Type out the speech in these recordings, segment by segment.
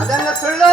ಅದನ್ನು ಸುಳ್ಳು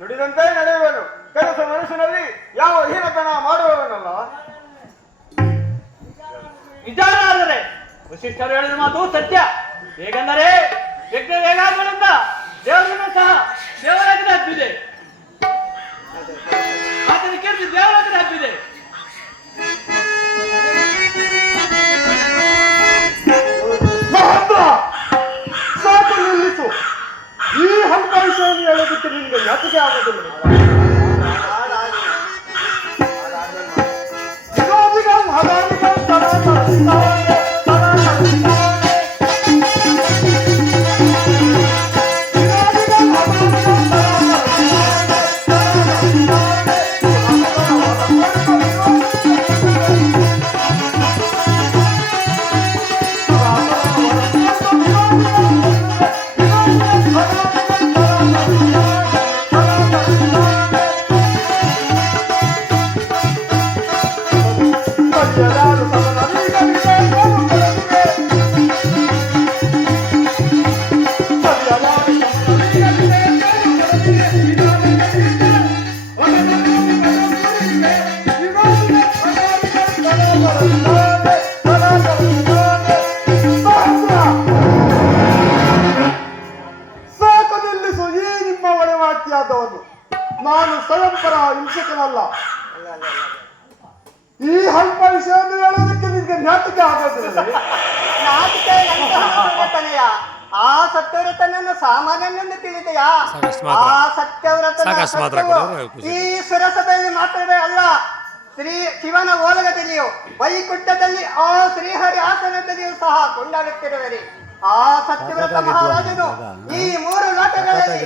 ನುಡಿದಂತೆ ನಡೆಯುವನು. ಕೆಲಸ ಮನುಷ್ಯನಲ್ಲಿ ಯಾವ ಹೀನತನ ಮಾಡುವವನಲ್ಲ. ನಿಜಾದರೆ ವಸಿಷ್ಠರು ಹೇಳಿದ ಮಾತು ಸತ್ಯ. ಹೇಗೆಂದರೆ ಯಜ್ಞ ಹೇಗಾದ್ರಿಂದ ದೇವರನ್ನು ಸಹ ದೇವರಾಜನ ಹಬ್ಬಿದೆ, ಆತನ ಕೀರ್ತಿ ದೇವರಾಜನ ಹಬ್ಬಿದೆ. ಸಾಕು ನಿಲ್ಲಿಸು. ಈ ಹಂತ ವಿಷಯವನ್ನು ಹೇಳೋದಕ್ಕೆ ನಿಮಗೆ ಯಾತಿಗೆ ಆಗುವುದಿಲ್ಲ. ನಾನು ಸ್ವಯಂಪರ ಹಿಂಸಕನಲ್ಲ. ಈ ಹಲ್ಪ ವಿಷಯವನ್ನು ಹೇಳೋದಕ್ಕೆ ನಿಮಗೆ ಜ್ಞಾತಿಕೆ ಆಗೋದಿಲ್ಲ. ಆ ಸತ್ಯವ್ರತನನ್ನು ಸಾಮಾನ್ಯನೆಂದು ತಿಳಿದೆಯಾ? ಆ ಸತ್ಯವ್ರತನ ಈ ಸುರಸಭೆಯಲ್ಲಿ ಮಾತ್ರವೇ ಅಲ್ಲ, ಶಿವನ ಓಲಗದಲ್ಲಿಯೂ ವೈಕುಂಠದಲ್ಲಿ ಆ ಶ್ರೀಹರಿ ಆಸನದಲ್ಲಿಯೂ ಸಹ ಕೊಂಡಾಡುತ್ತಿರುವರಿ. ಆ ಸತ್ಯವ್ರತ ಮಹಾರಾಜನು ಈ 3 ಲೋಕಗಳಲ್ಲಿ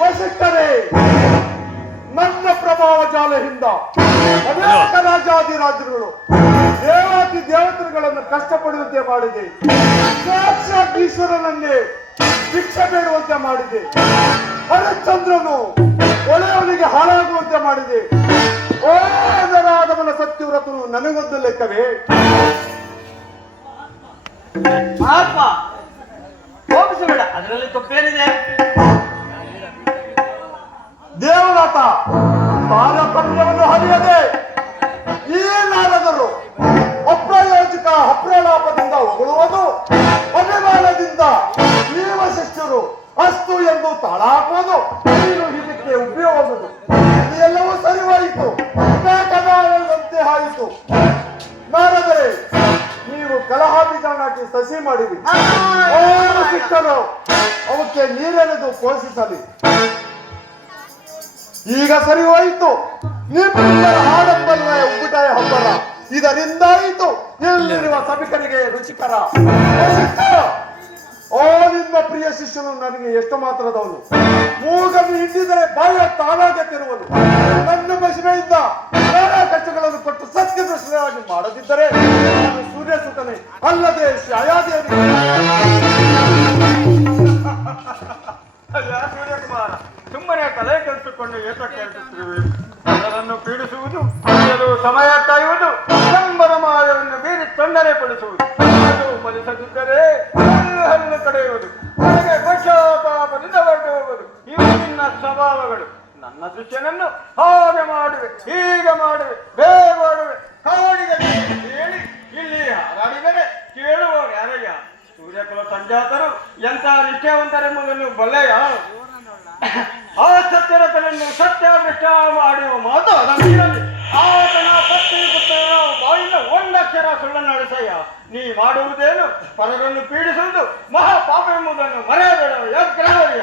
ವಸಿಷ್ಠರೇ, ನನ್ನ ಪ್ರಭಾವ ಜಾಲದಿಂದ ಅನೇಕ ರಾಜಾದಿರಾಜರುಗಳು ದೇವಾದಿ ದೇವತೆಗಳನ್ನು ಕಷ್ಟಪಡುವಂತೆ ಮಾಡಿದೆ. ಸಾಕ್ಷಾತ್ ಈಶ್ವರನನ್ನೇ ಭಿಕ್ಷೆ ಬೇಡುವಂತೆ ಮಾಡಿದೆ. ಹರಿಶ್ಚಂದ್ರನು ಒಳೆಯವನಿಗೆ ಹಾಳಾಗುವಂತೆ ಮಾಡಿದೆ. ಓದರಾದವನ ಸತ್ಯವ್ರತನು ನನಗೊಂದು ಲೆಕ್ಕವೇ? ಮಹಾತ್ಮ ಕೋಪಿಸಬೇಡ, ಅದರಲ್ಲಿ ತಪ್ಪೇನಿದೆ? ದೇವನಾಥ ತಾರತಮ್ಯವನ್ನು ಹರಿಯದೆ ಈ ನಾರದರು ಅಪ್ರಯೋಜಕ ಅಪ್ರಲಾಪದಿಂದ ಹೊಗಳುವುದು, ಅಭಿಮಾನದಿಂದ ಈ ವಸಿಷ್ಠರು ಅಸ್ತು ಎಂದು ತಾಳಾಕುವುದು, ನೀನು ಇದಕ್ಕೆ ಉಪಯೋಗಿಸುವುದು, ಇದೆಲ್ಲವೂ ಸರಿವಾಯಿತು. ಕದಾಳಂತೆ ಆಯಿತು. ನಾರದರೆ ನೀವು ಕಲಹಾಭಿಜಾನಾಟಿ ಸಸಿ ಮಾಡಿರಿ. ವಸಿಷ್ಠರು ಅವಕ್ಕೆ ನೀರೆಳೆದು ಪೋಷಿಸಲಿ. ಈಗ ಸರಿ ಹೋಯಿತು. ನಿಮ್ಮ ಆಡಂಬರ ಉಪ್ಪಿಟಾಯ ಹಬ್ಬಲ್ಲ. ಇದರಿಂದಾಯಿತು ಇಲ್ಲಿರುವ ಸಭಿಕರಿಗೆ ರುಚಿಕರ. ಓ ನಿಮ್ಮ ಪ್ರಿಯ ಶಿಷ್ಯನು ನನಗೆ ಎಷ್ಟು ಮಾತ್ರದವನು. ಮೂಗನ್ನು ಹಿಂಡಿದರೆ ಬಾಯ ತಾನಾಗೆ ತಿರುವನು. ನನ್ನ ಮಹಿಮೆಯಿಂದ ನಾನಾ ಕಷ್ಟಗಳನ್ನು ಕೊಟ್ಟು ಸತ್ಯದೃಷ್ಟವಾಗಿ ಮಾಡದಿದ್ದರೆ ನಾನು ಸೂರ್ಯ ಸುತನೆ ಅಲ್ಲದೆ ಶ್ಯಾಯಾದೇವಿ. ಸೂರ್ಯಕುಮಾರ, ಸುಮ್ಮನೆ ತಲೆ ಕೆಡಿಸಿಕೊಂಡು ಏತಕ್ಕೆ ಹೇಳ್ತಿರುವೆ? ಅದನ್ನು ಪೀಡಿಸುವುದು, ಅದು ಸಮಯ ಕಾಯುವುದು, ಸಂಭ್ರಮವನ್ನು ಮೀರಿ ತೊಂದರೆ ಪಡಿಸುವುದು, ಅದು ಫಲಿಸದಿದ್ದರೆ ಹಲ್ಲು ಕಡೆಯುವುದು, ನನಗೆ ಪಶ್ಚಾತ್ತಾಪದಿಂದ ಹೊರಟು ಹೋಗುವುದು, ಇವು ನಿನ್ನ ಸ್ವಭಾವಗಳು. ನನ್ನ ಶಿಷ್ಯನನ್ನು ಹಾಗೆ ಮಾಡುವೆ, ಹೀಗೆ ಮಾಡುವೆ, ಬೇಗ ಮಾಡುವೆ, ಕಾಡಿಗೆ ಹೇಳಿ ಇಲ್ಲಿ ಹಾರಾಡಿದರೆ ಕೇಳುವವರು ಯಾರಯ್ಯ? ಸೂರ್ಯಕುಲ ಸಂಜಾತರು ಎಂಥ ನಿಷ್ಠಾವಂತರೆಂಬುದನ್ನು ಬಲ್ಲೆಯ? ಆ ಸತ್ಯರಥನನ್ನು ಸತ್ಯಾದೃಷ್ಟ ಮಾಡುವ ಮಾತು ಅದರಲ್ಲಿ ಆತನ ಪತ್ನಿ ಪುತ್ರನ ಬಾಯಿಂದ ಒಂದಕ್ಷರ ಸುಳ್ಳನ್ನು ನಡೆಸಯ್ಯ. ನೀ ಮಾಡುವುದೇನು? ಪರರನ್ನು ಪೀಡಿಸುವುದು ಮಹಾಪಾಪ ಎಂಬುದನ್ನು ಮರೆಯಬೇಡ ಯಜ್ಞವರ್ಯ.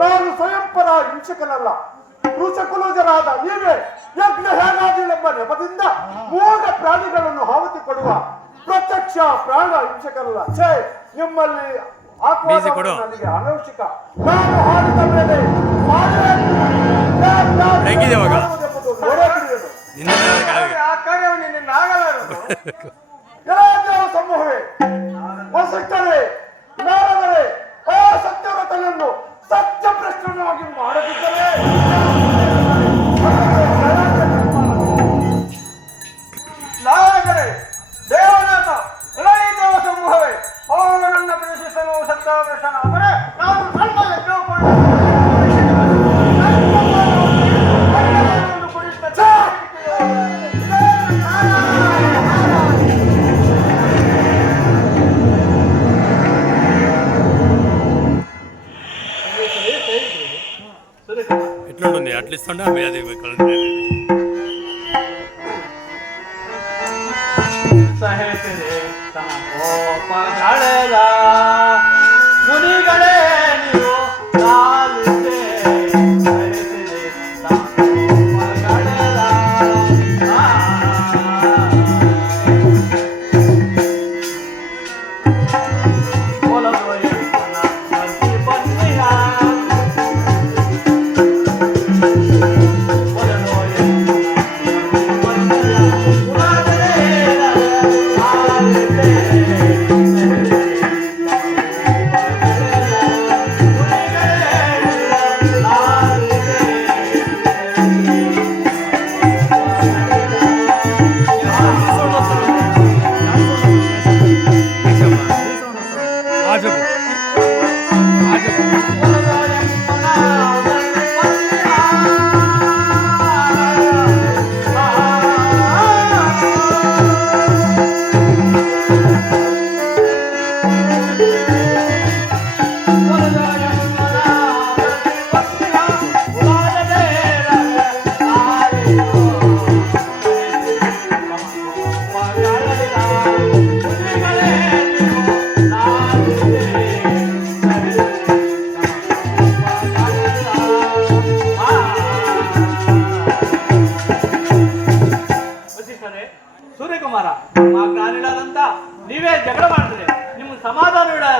ನಾನು ಸ್ವಯಂಪರ ಹಿಂಸಕನಲ್ಲ. ಋಷಕುಲಜರಾದ ನೀವೇ ಯಜ್ಞ ಹೇಗಾದಿಲೆಂಬ ನೆಪದಿಂದ ಮೂಗ ಪ್ರಾಣಿಗಳನ್ನು ಆಹುತಿ ಕೊಡುವ ಪ್ರತ್ಯಕ್ಷ ಪ್ರಾಣ ಹಿಂಸಕನಲ್ಲ. ಛೇ, ನಿಮ್ಮಲ್ಲಿ ನನಗೆ ಅನವಶ್ಯಕ. ನಾನು ಹಾಡಿದ ಮೇಲೆ ಆ ಕಾರ್ಯವು ನಿನ್ನ ಆಗಲಾರದು. ಸಮೂಹವೇ, ವಸಿಷ್ಠರೇ, ನಾರದರೇ, ಆ ಸತ್ಯವ್ರತನನ್ನು ಸತ್ಯ ಪ್ರಶ್ನವಾಗಿ ಮಾಡದಿದ್ದರೆ ನಾಯಕರೇ, ದೇವನಾಥ, ದೇವ ಸಮೂಹವೇ, ಅವರನ್ನು ಪ್ರವೇಶಿಸಲು ಸತ್ಯಾವೇಶನ ಆದರೆ ನಾನು ಸಣ್ಣ ఎట్లుంటుంది అట్లా ఇస్తుండే అది ಸಹಿಸಿದೆ ತಮ್ಮ ಕೋಪಗಳೆಲ್ಲ ಮುನಿಗಳೇ ನೀವು ಲಾಲಿಸೆ ಸಹಿಸಿದೆ ತಮ್ಮ ಕೋಪಗಳೆಲ್ಲ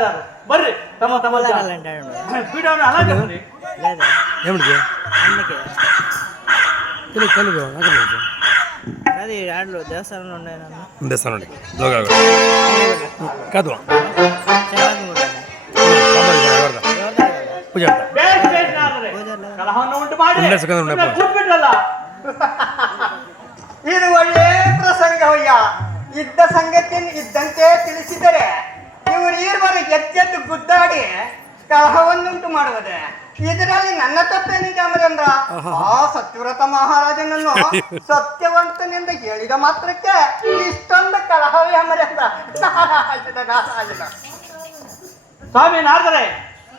తయారు ಬರ್ರಿ ತಮ್ಮ ತಮ್ಮ పీఠాన్ని అలాగే ఏమిటి అందుకే తెలుగు అది ఆడలో దేవస్థానంలో ఉన్నాయి నన్ను దేవస్థానం కాదు పూజ ಕಲಹವನ್ನು ಉಂಟು ಮಾಡಿ ಒಂದೇ ಸೆಕೆಂಡ್ ಉಂಟು. ಕೂತ್ಬಿಟ್ರಲ್ಲ ಇದು ಒಳ್ಳೆ ಪ್ರಸಂಗವಯ್ಯ. ಇದ್ದ ಸಂಗತಿಯನ್ನು ಇದ್ದಂತೆ ತಿಳಿಸಿದರೆ ಇವರು ಈರ್ವರು ಎದ್ದೆದ್ದು ಗುದ್ದಾಡಿ ಕಲಹವನ್ನುಂಟು ಮಾಡುವುದೇ. ಇದರಲ್ಲಿ ನನ್ನ ತಪ್ಪೇನಿದೆ ಅಮರೇಂದ್ರ? ಆ ಸತ್ಯವ್ರತ ಮಹಾರಾಜನನ್ನು ಸತ್ಯವಂತನೆಂದು ಹೇಳಿದ ಮಾತ್ರಕ್ಕೆ ಇಷ್ಟೊಂದು ಕಲಹವೇ ಅಮರೇಂದ್ರ. ಸ್ವಾಮಿ ನಾರದರೆ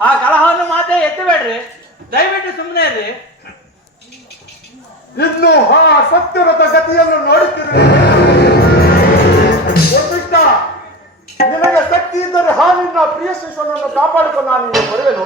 ಆ ಕಲಹವನ್ನು ಮಾತೇ ಎತ್ತಬೇಡ್ರಿ, ದಯವಿಟ್ಟು ಸುಮ್ಮನೆ ಇರ್ರಿ. ಇನ್ನು ಆ ಸತ್ಯವ್ರತ ಗತಿಯನ್ನು ನೋಡುತ್ತಿರುವೆ. ನಿನಗೆ ಶಕ್ತಿ ಇದ್ದರೆ ನಿನ್ನ ಪ್ರಿಯ ಶಿಷ್ಯನನ್ನು ಕಾಪಾಡಿಕೊಂಡು ನಾನು ಬರುವೆನು.